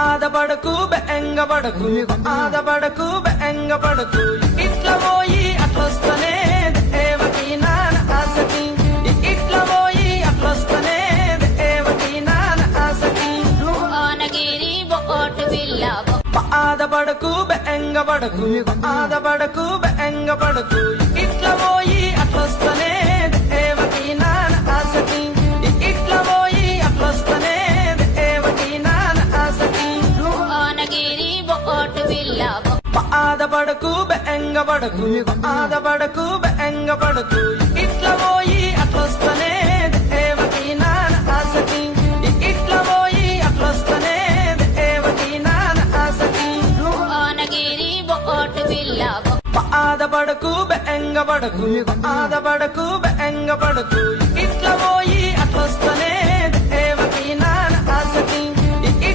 ఆదపడకు బెంగపడకు ఆదపడకు బెంగపడకు ఇట్లా పోయి అట్లొస్తనే దేవకి నాన్న ఆసకి ఇట్లా పోయి అట్లొస్తనే దేవకి నాన్న ఆసకి ఓనగిరి బోటు బిల్ల ఆదపడకు బెంగపడకు ఆదపడకు బెంగపడకు ఇట్లా పోయి అట్లొస్తనే దేవకి నాన్న ఆసకి ఇట్లా పోయి అట్లొస్తనే దేవకి నాన్న ఆసకి ఓనగిరి బోటు బిల్ల ఆదపడకు బెంగపడకు ఆదపడకు బెంగపడకు ఇట్లా పోయి అట్లొస్తనే దేవకి నాన్న ఆసకి ఇట్లా పోయి అట్లొస్తనే దేవకి నాన్న ఆసకి ఓనగిరి బోటు బిల్ల ఆదపడకు బెంగపడకు ఆదపడకు బెంగపడకు ఇట్లా పోయి అట్లొస్తనే